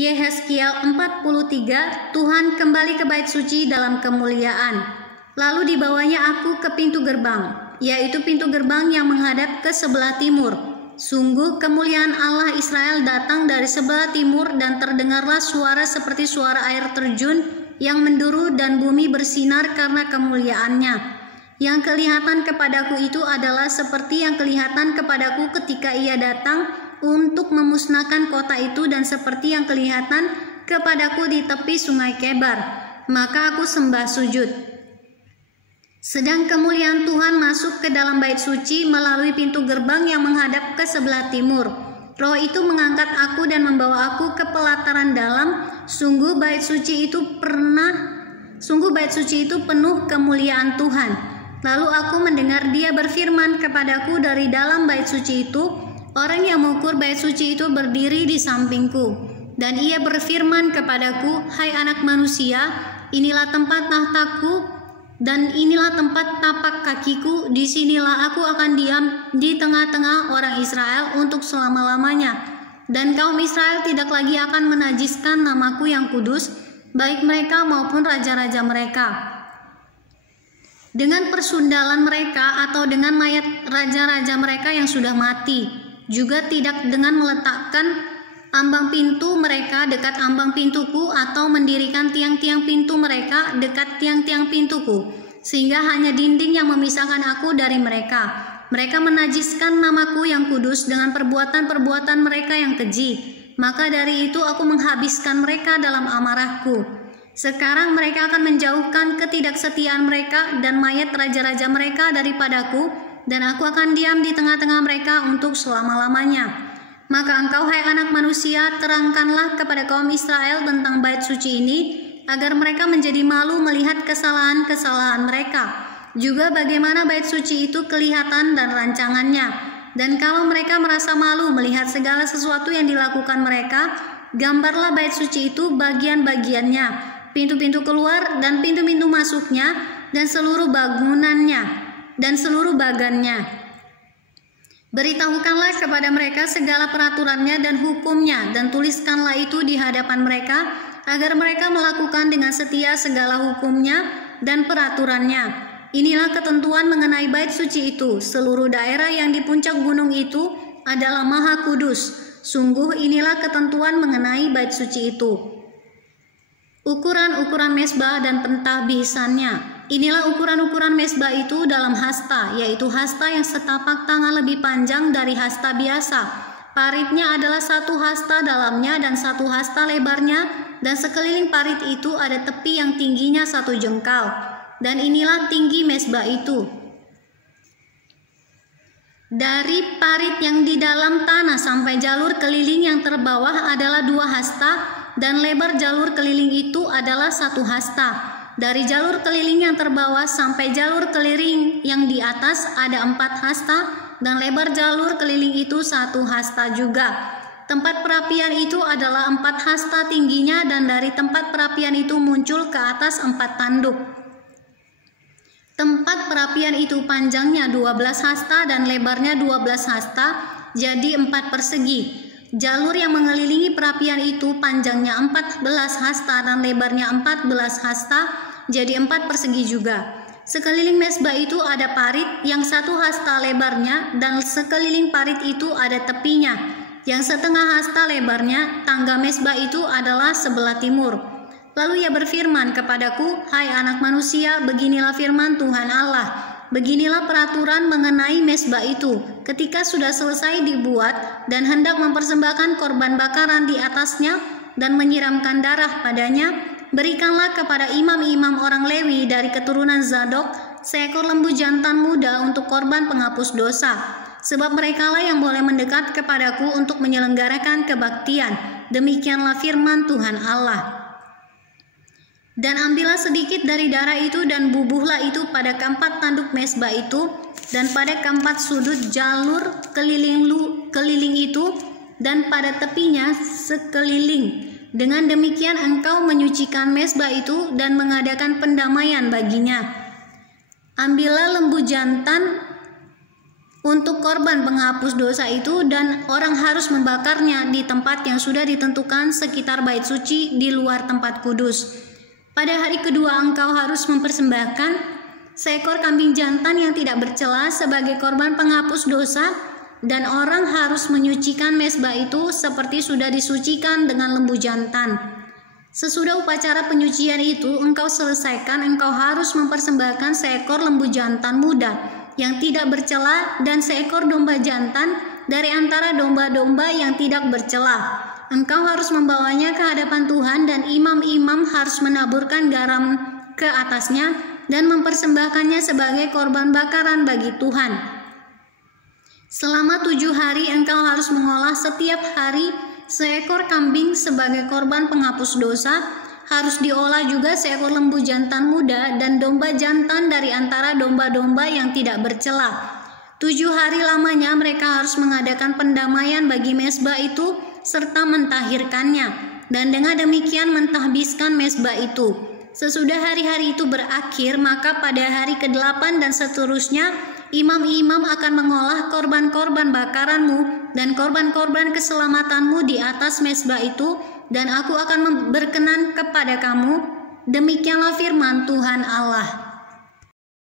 Yehezkiel 43, Tuhan kembali ke bait suci dalam kemuliaan. Lalu dibawanya aku ke pintu gerbang, yaitu pintu gerbang yang menghadap ke sebelah timur. Sungguh kemuliaan Allah Israel datang dari sebelah timur, dan terdengarlah suara seperti suara air terjun yang menderu, dan bumi bersinar karena kemuliaannya. Yang kelihatan kepadaku itu adalah seperti yang kelihatan kepadaku ketika ia datang untuk memusnahkan kota itu, dan seperti yang kelihatan kepadaku di tepi sungai Kebar. Maka aku sembah sujud. Sedang kemuliaan Tuhan masuk ke dalam bait suci melalui pintu gerbang yang menghadap ke sebelah timur. Roh itu mengangkat aku dan membawa aku ke pelataran dalam. Sungguh bait suci itu penuh kemuliaan Tuhan. Lalu aku mendengar Dia berfirman kepadaku dari dalam bait suci itu. Orang yang mengukur bait suci itu berdiri di sampingku, dan ia berfirman kepadaku, "Hai anak manusia, inilah tempat tahtaku dan inilah tempat tapak kakiku. Disinilah aku akan diam di tengah-tengah orang Israel untuk selama-lamanya. Dan kaum Israel tidak lagi akan menajiskan namaku yang kudus, baik mereka maupun raja-raja mereka, dengan persundalan mereka atau dengan mayat raja-raja mereka yang sudah mati. Juga tidak dengan meletakkan ambang pintu mereka dekat ambang pintuku, atau mendirikan tiang-tiang pintu mereka dekat tiang-tiang pintuku, sehingga hanya dinding yang memisahkan aku dari mereka. Mereka menajiskan namaku yang kudus dengan perbuatan-perbuatan mereka yang keji. Maka dari itu aku menghabiskan mereka dalam amarahku. Sekarang mereka akan menjauhkan ketidaksetiaan mereka dan mayat raja-raja mereka daripadaku, dan aku akan diam di tengah-tengah mereka untuk selama-lamanya. Maka engkau, hai anak manusia, terangkanlah kepada kaum Israel tentang bait suci ini, agar mereka menjadi malu melihat kesalahan-kesalahan mereka, juga bagaimana bait suci itu kelihatan dan rancangannya. Dan kalau mereka merasa malu melihat segala sesuatu yang dilakukan mereka, gambarlah bait suci itu bagian-bagiannya, pintu-pintu keluar dan pintu-pintu masuknya, dan seluruh bangunannya dan seluruh bagannya. Beritahukanlah kepada mereka segala peraturannya dan hukumnya, dan tuliskanlah itu di hadapan mereka, agar mereka melakukan dengan setia segala hukumnya dan peraturannya. Inilah ketentuan mengenai bait suci itu. Seluruh daerah yang di puncak gunung itu adalah maha kudus. Sungguh inilah ketentuan mengenai bait suci itu. Ukuran-ukuran mezbah dan pentahbisannya. Inilah ukuran-ukuran mezbah itu dalam hasta, yaitu hasta yang setapak tangan lebih panjang dari hasta biasa. Paritnya adalah 1 hasta dalamnya dan 1 hasta lebarnya, dan sekeliling parit itu ada tepi yang tingginya 1 jengkal. Dan inilah tinggi mezbah itu. Dari parit yang di dalam tanah sampai jalur keliling yang terbawah adalah 2 hasta, dan lebar jalur keliling itu adalah 1 hasta. Dari jalur keliling yang terbawah sampai jalur keliling yang di atas ada 4 hasta, dan lebar jalur keliling itu 1 hasta juga. Tempat perapian itu adalah 4 hasta tingginya, dan dari tempat perapian itu muncul ke atas 4 tanduk. Tempat perapian itu panjangnya 12 hasta dan lebarnya 12 hasta, jadi 4 persegi. Jalur yang mengelilingi perapian itu panjangnya 14 hasta dan lebarnya 14 hasta, jadi 4 persegi juga. Sekeliling mezbah itu ada parit yang 1 hasta lebarnya, dan sekeliling parit itu ada tepinya yang setengah hasta lebarnya. Tangga mezbah itu adalah sebelah timur. Lalu ia berfirman kepadaku, "Hai anak manusia, beginilah firman Tuhan Allah. Beginilah peraturan mengenai mezbah itu. Ketika sudah selesai dibuat dan hendak mempersembahkan korban bakaran di atasnya dan menyiramkan darah padanya, berikanlah kepada imam-imam orang Lewi dari keturunan Zadok seekor lembu jantan muda untuk korban penghapus dosa. Sebab merekalah yang boleh mendekat kepadaku untuk menyelenggarakan kebaktian. Demikianlah firman Tuhan Allah. Dan ambillah sedikit dari darah itu dan bubuhlah itu pada keempat tanduk mezbah itu dan pada keempat sudut jalur keliling itu dan pada tepinya sekeliling. Dengan demikian engkau menyucikan mezbah itu dan mengadakan pendamaian baginya. Ambillah lembu jantan untuk korban penghapus dosa itu, dan orang harus membakarnya di tempat yang sudah ditentukan sekitar bait suci di luar tempat kudus. Pada hari kedua engkau harus mempersembahkan seekor kambing jantan yang tidak bercela sebagai korban penghapus dosa, dan orang harus menyucikan mezbah itu seperti sudah disucikan dengan lembu jantan. Sesudah upacara penyucian itu engkau selesaikan, engkau harus mempersembahkan seekor lembu jantan muda yang tidak bercela dan seekor domba jantan dari antara domba-domba yang tidak bercela. Engkau harus membawanya ke hadapan Tuhan, dan imam-imam harus menaburkan garam ke atasnya dan mempersembahkannya sebagai korban bakaran bagi Tuhan. Selama 7 hari engkau harus mengolah setiap hari seekor kambing sebagai korban penghapus dosa. Harus diolah juga seekor lembu jantan muda dan domba jantan dari antara domba-domba yang tidak bercela. 7 hari lamanya mereka harus mengadakan pendamaian bagi mezbah itu serta mentahirkannya, dan dengan demikian mentahbiskan mezbah itu. Sesudah hari-hari itu berakhir, maka pada hari ke-8 dan seterusnya imam-imam akan mengolah korban-korban bakaranmu dan korban-korban keselamatanmu di atas mezbah itu, dan aku akan berkenan kepada kamu. Demikianlah firman Tuhan Allah.